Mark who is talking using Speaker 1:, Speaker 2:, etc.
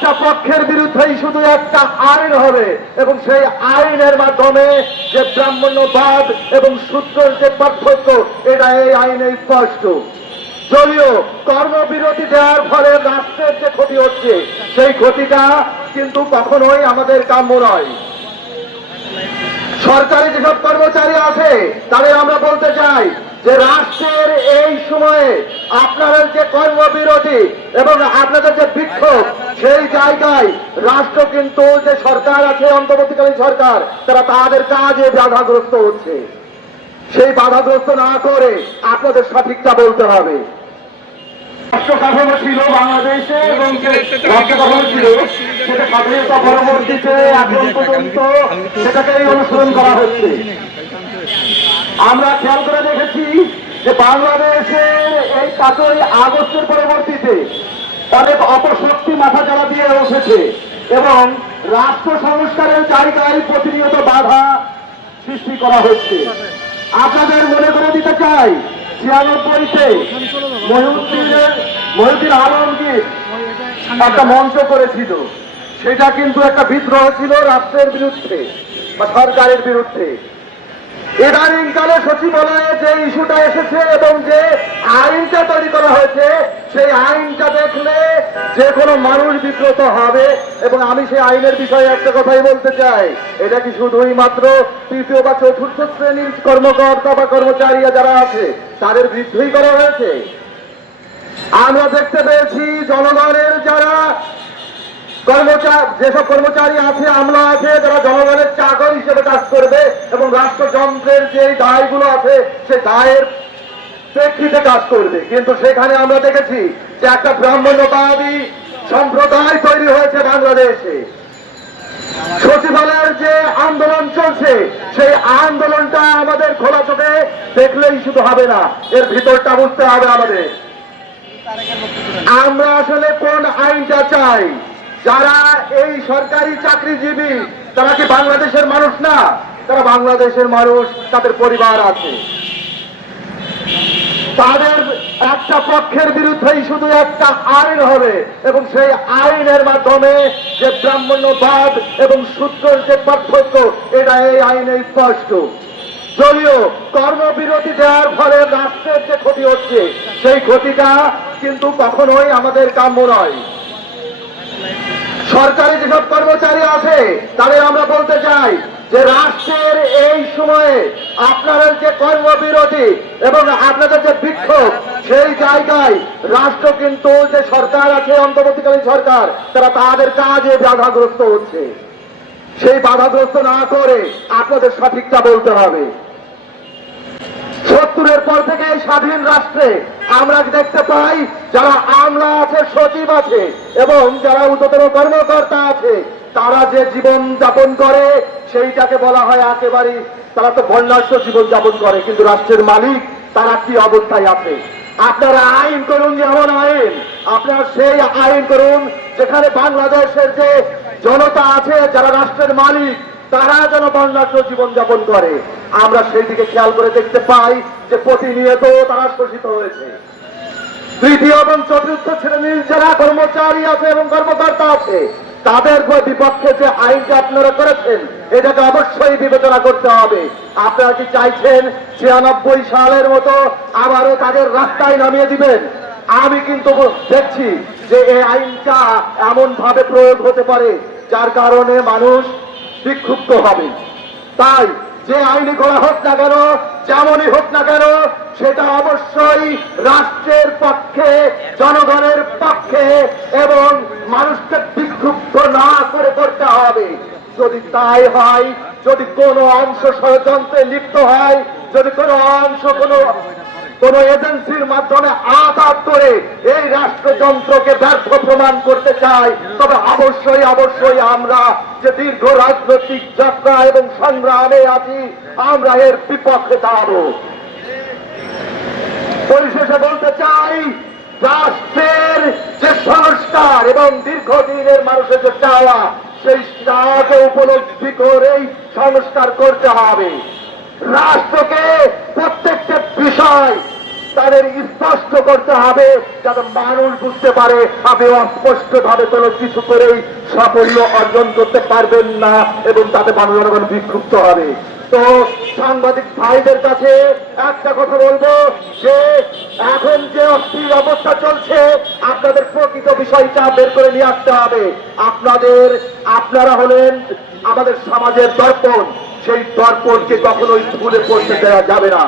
Speaker 1: একটা পক্ষের বিরুদ্ধেই শুধু একটা আইন হবে এবং সেই আইনের মাধ্যমে যে ব্রাহ্মণ্যবাদ এবং সূত্রের যে পার্থক্য, এটা এই আইনে স্পষ্ট। যদিও কর্মবিরতি দেওয়ার ফলে রাষ্ট্রের যে ক্ষতি হচ্ছে, সেই ক্ষতিটা কিন্তু কখনোই আমাদের কাম্য নয়। সরকারি যেসব কর্মচারী আছে, তাদের আমরা বলতে চাই যে রাষ্ট্রের এই সময়ে আপনাদের যে কর্মবিরতি এবং আপনাদের যে বিক্ষোভ সেই জায়গায় রাষ্ট্র কিন্তু যে সরকার আছে, অন্তর্বর্তীকালীন সরকার, তারা তাদের কাজে বাধাগ্রস্ত হচ্ছে। সেই বাধাগ্রস্ত না করে আপনাদের সঠিকটা বলতে হবে। বাংলাদেশে করা হচ্ছে। আমরা খেয়াল করে দেখেছি যে বাংলাদেশের এই পাঁচই আগস্টের পরবর্তীতে অনেক অপশক্তি মাথা চালা দিয়ে উঠেছে এবং রাষ্ট্র সংস্কারের জায়গায় প্রতিনিয়ত বাধা সৃষ্টি করা হচ্ছে। আপনাদের মনে করে দিতে চাই, ছিয়ানব্বইতে মহিউদ্দিনের, মহিউদ্দিন আলমগীর একটা মঞ্চ করেছিল। সেটা কিন্তু একটা বিদ্রোহ ছিল রাষ্ট্রের বিরুদ্ধে বা সরকারের বিরুদ্ধে। ইদানিংকালে সচিবালয়ে যে ইস্যুটা এসেছে এবং যে আইনটা তৈরি করা হয়েছে, সেই আইনটা দেখলে যে কোনো মানুষ বিব্রত হবে। এবং আমি সেই আইনের বিষয়ে একটা কথাই বলতে চাই। এটা কি শুধুই মাত্র তৃতীয় বা চতুর্থ শ্রেণির কর্মকর্তা বা কর্মচারীরা যারা আছে, তাদের বিরুদ্ধেই করা হয়েছে? আমরা দেখতে পেয়েছি জনগণের যারা কর্মচারী যেসব কর্মচারী আছে, আমলা আছে যারা জনগণের চাকর হিসেবে কাজ করবে এবং রাষ্ট্রযন্ত্রের যে দায়গুলো আছে, সে দায়ের প্রেক্ষিতে কাজ করবে। কিন্তু সেখানে আমরা দেখেছি যে একটা ব্রাহ্মণ্যবাদী সম্প্রদায় তৈরি হয়েছে বাংলাদেশে। সচিবালয়ের যে আন্দোলন চলছে, সেই আন্দোলনটা আমাদের খোলা চোখে দেখলেই শুধু হবে না, এর ভিতরটা বুঝতে হবে আমাদের। আমরা আসলে কোন আইনটা চাই? যারা এই সরকারি চাকরিজীবী, তারা কি বাংলাদেশের মানুষ না? তারা বাংলাদেশের মানুষ, তাদের পরিবার আছে। তাদের একটা পক্ষের বিরুদ্ধেই শুধু একটা আইন হবে এবং সেই আইনের মাধ্যমে যে ব্রাহ্মণ্যবাদ এবং সূত্রের যে পার্থক্য, এটা এই আইনে স্পষ্ট। যদিও কর্মবিরতি দেওয়ার ফলে রাষ্ট্রের যে ক্ষতি হচ্ছে, সেই ক্ষতিটা কিন্তু কখনোই আমাদের কাম্য নয়। সরকারি যেসব কর্মচারী আছে, তাদের আমরা বলতে চাই যে রাষ্ট্রের এই সময়ে আপনাদের যে কর্মবিরতি এবং আপনাদের যে বিক্ষোভ, সেই জায়গায় রাষ্ট্র কিন্তু যে সরকার আছে, অন্তর্বর্তীকালীন সরকার, তারা তাদের কাজে বাধাগ্রস্ত হচ্ছে। সেই বাধাগ্রস্ত না করে আপনাদের সঠিকটা বলতে হবে। সত্তরের পর থেকে এই স্বাধীন রাষ্ট্রে আমরা দেখতে পাই যারা আমলা আছে, সচিব আছে, এবং যারা উচ্চতর কর্মকর্তা আছে, তারা যে জীবন যাপন করে, সেইটাকে বলা হয় একেবারে তারা তো বন্যাস্য জীবন যাপন করে, কিন্তু রাষ্ট্রের মালিক তারা কি অবস্থায় আছে? আপনারা আইন করুন যেমন আইন, আপনারা সেই আইন করুন যেখানে বাংলাদেশের যে জনতা আছে, যারা রাষ্ট্রের মালিক তারা যেন বর্ণাঢ্য জীবনযাপন করে। আমরা সেই দিকে খেয়াল করে দেখতে পাই যে প্রতিনিয়ত তারা শোষিত হয়েছে। তৃতীয় এবং চতুর্থ শ্রেণির যারা কর্মচারী আছে এবং কর্মকর্তা আছে, তাদের বিপক্ষে যে আইনটা আপনারা করেছেন, এটাকে অবশ্যই বিবেচনা করতে হবে। আপনারা কি চাইছেন ছিয়ানব্বই সালের মতো আবারও তাদের রাস্তায় নামিয়ে দিবেন? আমি কিন্তু দেখছি যে এই আইনটা এমন ভাবে প্রয়োগ হতে পারে, যার কারণে মানুষ বিক্ষুব্ধ হবে। তাই যে আইনি করা হোক না কেন, যেমনই হোক না কেন, সেটা অবশ্যই রাষ্ট্রের পক্ষে, জনগণের পক্ষে এবং মানুষকে বিক্ষুব্ধ না করে করতে হবে। যদি তাই হয়, যদি কোনো অংশ ষড়যন্ত্রে লিপ্ত হয়, যদি কোনো অংশ কোনো কোন এজেন্সির মাধ্যমে আঘাত করে এই রাষ্ট্রযন্ত্রকে ব্যর্থ প্রমাণ করতে চাই। তবে অবশ্যই অবশ্যই আমরা যে দীর্ঘ রাজনৈতিক যাত্রা এবং সংগ্রামে আছি, আমরা এর বিপক্ষে দাঁড়াবো। পরিশেষে বলতে চাই, রাষ্ট্রের যে সংস্কার এবং দীর্ঘদিনের মানুষের যে চাওয়া, সেই চাওয়াকে উপলব্ধি করেই সংস্কার করতে হবে। রাষ্ট্রকে স্পষ্ট করতে হবে যাতে মানুষ বুঝতে পারে আপনি অস্পষ্ট ভাবে কোনো কিছু করেই সাফল্য অর্জন করতে পারবেন না এবং তাতে মানুষ জনগণ বিক্ষুব্ধ হবে। তো সাংবাদিক ভাইদের কাছে একটা কথা বলব যে এখন যে অস্থির অবস্থা চলছে, আপনাদের প্রকৃত বিষয়টা বের করে নিয়ে আসতে হবে। আপনাদের, আপনারা হলেন আমাদের সমাজের দর্পণ। সেই দর্পণকে কখনোই ভুলে পড়তে দেওয়া যাবে না।